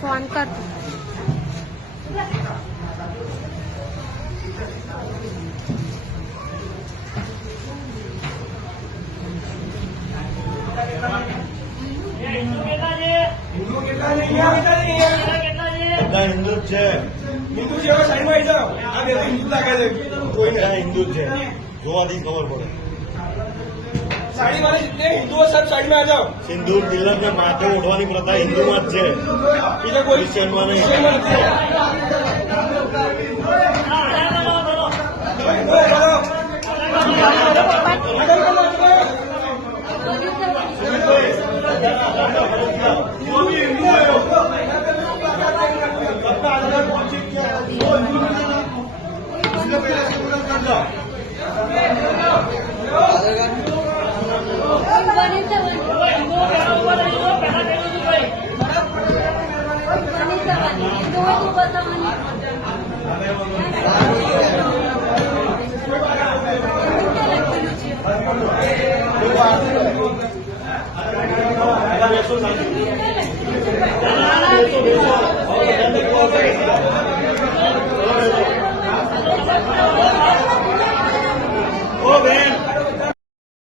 phone कर हिंदू છે હિન્દુ છે સાઈડમાં આવી જાઓ આ બે હિન્દુ લાગે છે કોઈ ને હિન્દુ છે જોવાથી ખબર પડે સાડી વાળી जितने हिंदू सब साइड में आ जाओ सिंदूर तिलक ने माथे ओढ़વાની પ્રથા હિન્દુમાં જ છે બીજા કોઈ ક્રિશ્ચિયનમાં નહીં